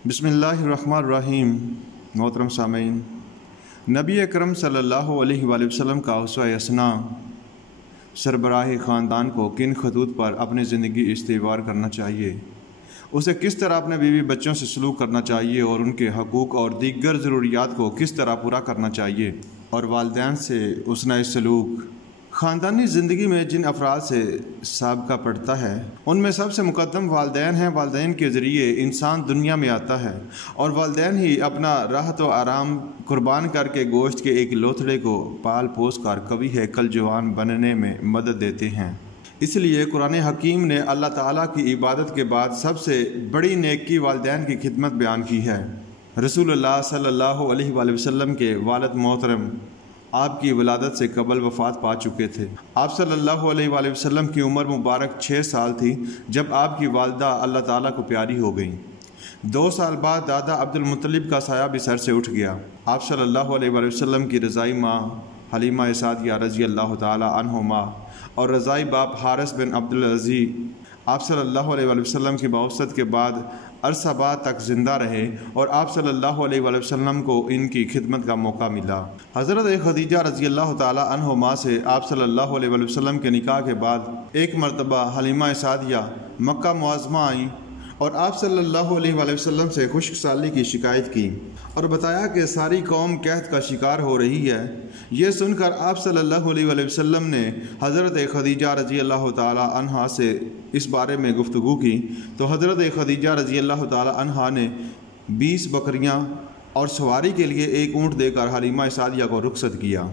बिस्मिल्लाहिर्रहमानिर्रहीम। मोहतरम सामीन, नबी अकरम सल्लल्लाहु अलैहि वसल्लम का उसवा हसना सरबराह ख़ानदान को किन खतूत पर अपनी ज़िंदगी इस्तेवार करना चाहिए, उसे किस तरह अपने बीवी बच्चों से सलूक करना चाहिए और उनके हकूक़ और दीगर ज़रूरियात को किस तरह पूरा करना चाहिए, और वालिदैन से उसने सलूक। ख़ानदानी ज़िंदगी में जिन अफराद से साबका पड़ता है उनमें सबसे मुक़द्दम वालिदैन हैं। वालिदैन के ज़रिए इंसान दुनिया में आता है और वालिदैन ही अपना राहत व आराम कुर्बान करके गोश्त के एक लोथड़े को पाल पोस कर कभी है कल जवान बनने में मदद देते हैं। इसलिए कुरान हकीम ने अल्लाह ताला की इबादत के बाद सबसे बड़ी नेकी वालिदैन की खिदमत बयान की है। रसूलुल्लाह सल्लल्लाहु अलैहि वसल्लम के वालिद मोहतरम आपकी वलादत से कबल वफ़ात पा चुके थे। आप सल्लल्लाहु अलैहि वसल्लम की उम्र मुबारक 6 साल थी जब आपकी वालदा अल्लाह ताला को प्यारी हो गई। 2 साल बाद दादा अब्दुल मुत्तलिब का साया भी सर से उठ गया। आप सल्लल्लाहु अलैहि वसल्लम की रज़ाई माँ हलीमा सादिया रज़ी अल्लाह ताला अन्हुमा और रज़ाई बाप हारिस बिन अब्दुल अज़ीज़ आप सल्लल्लाहु अलैहि वसल्लम की बौसत के बाद अरसा बाद तक ज़िंदा रहे और आप सल्लल्लाहु अलैहि वसल्लम को इनकी खिदमत का मौका मिला। हज़रत खदीजा रज़ी अल्लाह ताला अन्हुमा से आप सल्लल्लाहु अलैहि वसल्लम के निकाह के बाद एक मरतबा हलीमा सादिया मक्का मुअज़्ज़मा आई और आप सल्लल्लाहु अलैहि वसल्लम से खुश्क साली की शिकायत की और बताया कि सारी कौम कहत का शिकार हो रही है। ये सुनकर आप सल्लल्लाहु अलैहि वसल्लम ने हज़रत खदीजा रज़ी अल्लाह ताला अन्हा से इस बारे में गुफ्तगू की तो हज़रत खदीजा रज़ी अल्लाह ताला अन्हा ने 20 बकरियां और सवारी के लिए एक ऊँट देकर हलीमा सादिया को रुखसत किया।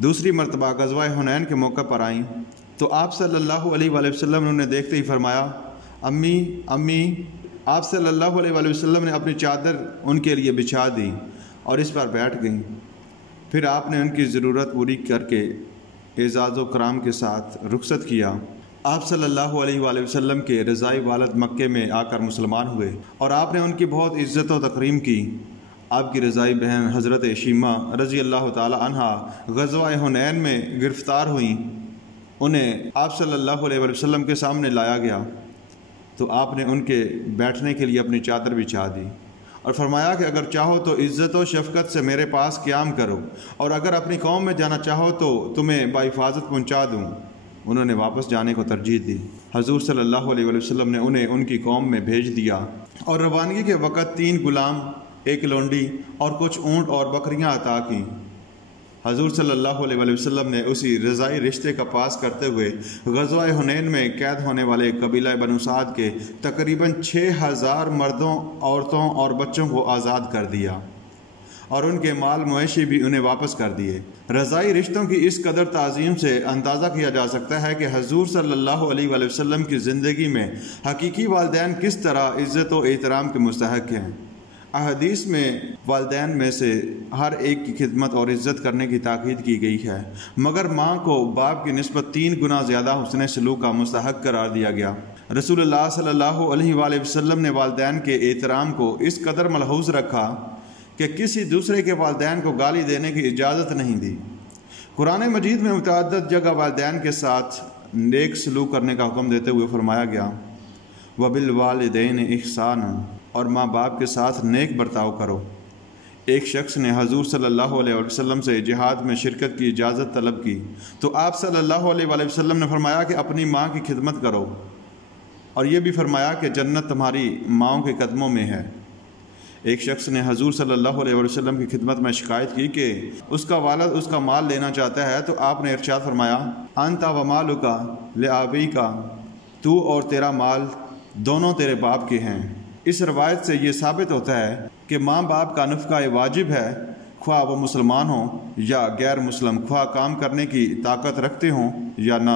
दूसरी मरतबा ग़ज़वा हुनैन के मौके पर आईं तो आप सल्लल्लाहु अलैहि वसल्लम ने उन्हें देखते ही फरमाया, अम्मी अम्मी। आप सल्लल्लाहु अलैहि वसल्लम ने अपनी चादर उनके लिए बिछा दी और इस पर बैठ गईं। फिर आपने उनकी ज़रूरत पूरी करके एज़ाज़ व कराम के साथ रुखसत किया। आप सल्लल्लाहु अलैहि वसल्लम के रज़ाई वालिद मक्के में आकर मुसलमान हुए और आपने उनकी बहुत इज़्ज़त व तकरीम की। आपकी रज़ाई बहन हज़रत शीमा रज़ी अल्लाह ताला अन्हा ग़ज़वा हुनैन में गिरफ़्तार हुई। उन्हें आप सल्लल्लाहु अलैहि वसल्लम के सामने लाया गया तो आपने उनके बैठने के लिए अपनी चादर बिछा दी और फरमाया कि अगर चाहो तो इज़्ज़त व शफ़क़त से मेरे पास क़याम करो और अगर अपनी कौम में जाना चाहो तो तुम्हें बाहिफ़ाज़त पहुँचा दूँ। उन्होंने वापस जाने को तरजीह दी। हज़ूर सल्लल्लाहु अलैहि वसल्लम ने उन्हें उनकी कौम में भेज दिया और रवानगी के वक़्त 3 गुलाम, 1 लौंडी और कुछ ऊँट और बकरियाँ अता की। हज़ूर सल्लल्लाहु अलैहि वसल्लम ने उसी रज़ाई रिश्ते का पास करते हुए ग़ज़वा हुनैन में कैद होने वाले कबीला बनु साद के तकरीबन 6000 मर्दों, औरतों और बच्चों को आज़ाद कर दिया और उनके माल मुआशी भी उन्हें वापस कर दिए। रज़ाई रिश्तों की इस कदर ताज़ीम से अंदाज़ा किया जा सकता है कि हज़ूर सल्लल्लाहु अलैहि वसल्लम की ज़िंदगी में हकीकी वालिदैन किस तरह इज़्ज़त व एहतराम के मुस्तहक़ हैं। अहदीस में वालिदैन में से हर एक की खिदमत और इज़्ज़त करने की ताकीद की गई है, मगर माँ को बाप की निस्बत 3 गुना ज़्यादा हुस्न सलूक का मुस्तहक़ करार दिया गया। रसूलुल्लाह सल्लल्लाहु अलैहि वसल्लम ने वालिदैन के एहतराम को इस कदर मलहूज़ रखा कि किसी दूसरे के वालिदैन को गाली देने की इजाज़त नहीं दी। कुरान मजीद में मुतअद्दिद जगह वालिदैन के साथ नेक सलूक करने का हुक्म देते हुए फरमाया गया, वबिल वालिदैन इहसाना, और माँ बाप के साथ नेक बर्ताव करो। एक शख्स ने हजूर सल्लल्लाहु अलैहि वसल्लम से जिहाद में शिरकत की इजाज़त तलब की तो आप सल्लल्लाहु अलैहि वसल्लम ने फरमाया कि अपनी माँ की खिदमत करो और ये भी फरमाया कि जन्नत तुम्हारी माँओं के कदमों में है। एक शख्स ने हजूर सल्लल्लाहु अलैहि वसल्लम की खिदमत में शिकायत की कि उसका वालिद उसका माल लेना चाहता है तो आपने इरशाद फरमाया, अंता व मालुका ले आबीका, तू और तेरा माल दोनों तेरे बाप के हैं। इस रवायत से ये साबित होता है कि माँ बाप का नफ़क़ा वाजिब है, ख्वाह वो मुसलमान हों या गैर मुस्लिम, ख्वाह काम करने की ताकत रखते हों या ना।